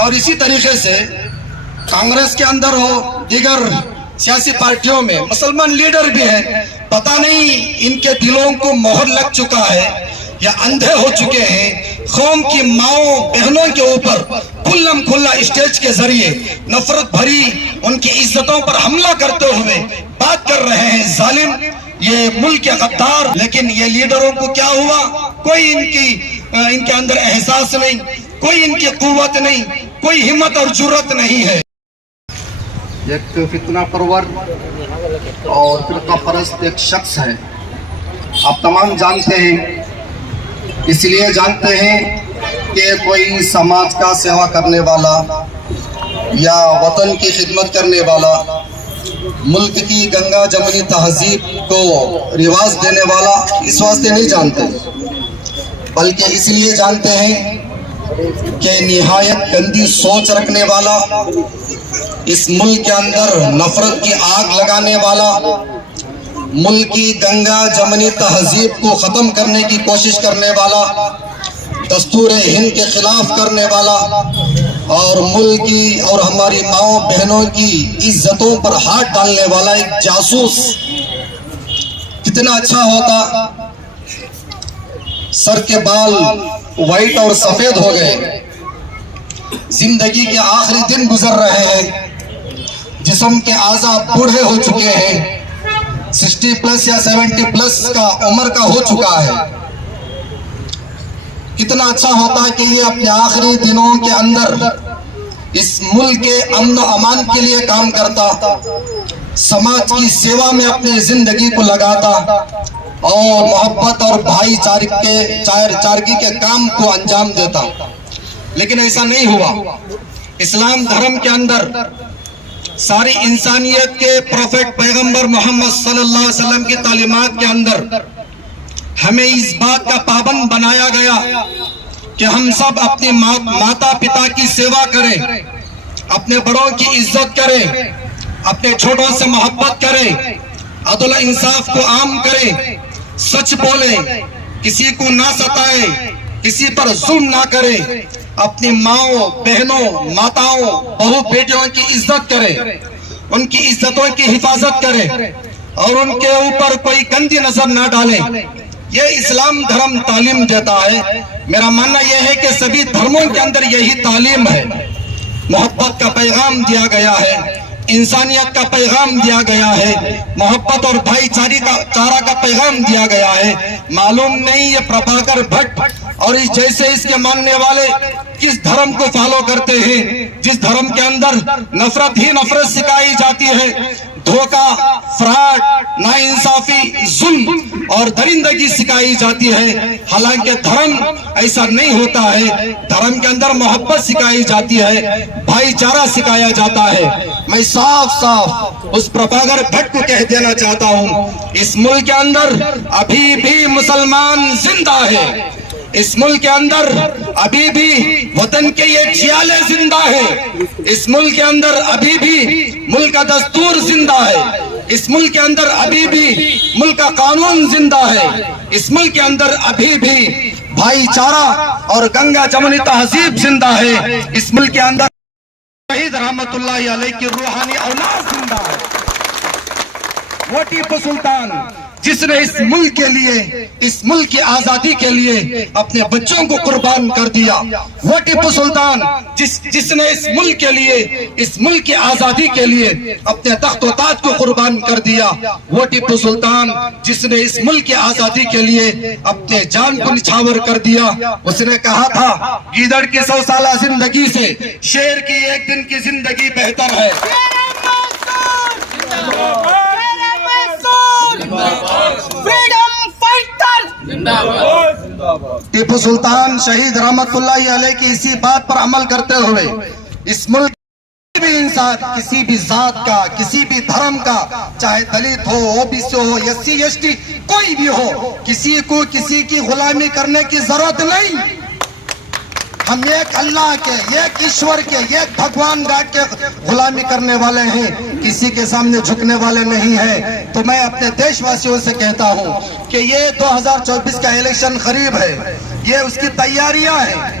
اور اسی طریقے سے کانگریس کے اندر ہو، دیگر سیاسی پارٹیوں میں مسلمان لیڈر بھی ہیں، پتہ نہیں ان کے دلوں کو مہر لگ چکا ہے یا اندھے ہو چکے ہیں، قوم کی ماؤں بہنوں کے اوپر کھلم کھلا اسٹیج کے ذریعے نفرت بھری ان کی عزتوں پر حملہ کرتے ہوئے بات کر رہے ہیں ظالم، یہ ملک کے غدار۔ لیکن یہ لیڈروں کو کیا ہوا؟ کوئی ان کے اندر احساس نہیں، کوئی ان کی قوت نہیں، کوئی ہمت اور جرت نہیں ہے۔ ایک فتنہ پرور اور فرقہ پرست ایک شخص ہے، آپ تمام جانتے ہیں، اس لیے جانتے ہیں کہ کوئی سماج کا سیوا کرنے والا یا وطن کی خدمت کرنے والا، ملک کی گنگا جمنی تہذیب کو رواج دینے والا اس واسطے نہیں جانتے، بلکہ اس لیے جانتے ہیں کہ نہایت گندی سوچ رکھنے والا، اس ملک کے اندر نفرت کی آگ لگانے والا، ملک کی گنگا جمنی تہذیب کو ختم کرنے کی کوشش کرنے والا، دستور ہند کے خلاف کرنے والا، اور ملک کی اور ہماری ماؤں بہنوں کی عزتوں پر ہاتھ ڈالنے والا ایک جاسوس۔ کتنا اچھا ہوتا سر کے بال وائٹ اور سفید ہو گئے، زندگی کے آخری دن گزر رہے ہیں، جسم کے اعضاء بوڑھے ہو چکے ہیں، 60 پلس یا 70 پلس کا عمر کا ہو چکا ہے۔ کتنا اچھا ہوتا کہ یہ اپنے آخری دنوں کے اندر اس ملک کے امن و امان کے لیے کام کرتا، سماج کی سیوا میں اپنی زندگی کو لگاتا اور محبت اور بھائی چارگی کے کام کو انجام دیتا، لیکن ایسا نہیں ہوا۔ اسلام دھرم کے اندر ساری انسانیت کے پروفیٹ پیغمبر محمد صلی اللہ علیہ وسلم کی تعلیمات کے اندر ہمیں اس بات کا پابند بنایا گیا کہ ہم سب اپنی ماتا پتا کی سیوا کریں، اپنے بڑوں کی عزت کریں، اپنے چھوٹوں سے محبت کریں، عدل و انصاف کو عام کریں، سچ بولیں، کسی کو نہ ستائیں، کسی پر ظلم نہ کریں، اپنی ماؤں بہنوں ماتاؤں بہو بیٹیوں کی عزت کریں، ان کی عزتوں کی حفاظت کریں اور ان کے اوپر کوئی گندی نظر نہ ڈالیں۔ یہ اسلام دھرم تعلیم دیتا ہے۔ میرا ماننا یہ ہے کہ سبھی دھرموں کے اندر یہی تعلیم ہے، محبت کا پیغام دیا گیا ہے، انسانیت کا پیغام دیا گیا ہے، محبت اور بھائی چارہ کا پیغام دیا گیا ہے۔ معلوم نہیں یہ پربھاکر بھٹ اور جیسے اس کے ماننے والے کس دھرم کو فالو کرتے ہیں، جس دھرم کے اندر نفرت ہی نفرت سکھائی جاتی ہے، دھوکہ، فراڈ، ناانصافی، ظلم اور درندگی سکھائی جاتی ہے۔ حالانکہ دھرم ایسا نہیں ہوتا ہے، دھرم کے اندر محبت سکھائی جاتی ہے، بھائی چارہ سکھایا جاتا ہے۔ میں صاف اس پربھاکر بھٹ کو کہہ دینا چاہتا ہوں، اس ملک کے اندر ابھی بھی مسلمان زندہ ہے، اس ملک کے اندر ابھی بھی وطن کے یہ جھیالے زندہ ہیں، اس ملک کے اندر ابھی بھی ملک کا دستور زندہ ہے، اس ملک کے اندر ابھی بھی ملک کا قانون زندہ ہے، اس ملک کے اندر ابھی بھی بھائی چارہ اور گنگا جمنی تہذیب زندہ ہے، اس ملک کے اندر شہید رحمت اللہ علیہ کی روحانی اولاد زندہ ہے۔ وہ ٹیپو سلطان جس نے اس ملک کے لیے، اس ملک کی آزادی کے لیے اپنے بچوں کو قربان کر دیا، وہ ٹیپو سلطان جس نے اس ملک کے لیے، اس ملک کی آزادی کے لیے اپنے تخت و تاج کو قربان کر دیا، وہ ٹیپو سلطان جس نے اس ملک کی آزادی کے لیے اپنے جان کو نچھاور کر دیا۔ اس نے کہا تھا گیدڑ کی 100 سالہ زندگی سے شیر کی ایک دن کی زندگی بہتر ہے۔ ٹیپو سلطان شہید رحمت اللہ علیہ کی اسی بات پر عمل کرتے ہوئے اس ملک کسی بھی انسان، کسی بھی ذات کا، کسی بھی دھرم کا، چاہے دلت ہو، OBC ہو، SC ST کوئی بھی ہو، کسی کو کسی کی غلامی کرنے کی ضرورت نہیں۔ ہم ایک اللہ کے، ایک ایشور کے، ایک بھگوان گاڈ کے غلامی کرنے والے ہیں، کسی کے سامنے جھکنے والے نہیں ہیں۔ تو میں اپنے دیش واسیوں سے کہتا ہوں کہ یہ 2024 کا الیکشن قریب ہے، یہ اس کی تیاریاں ہیں،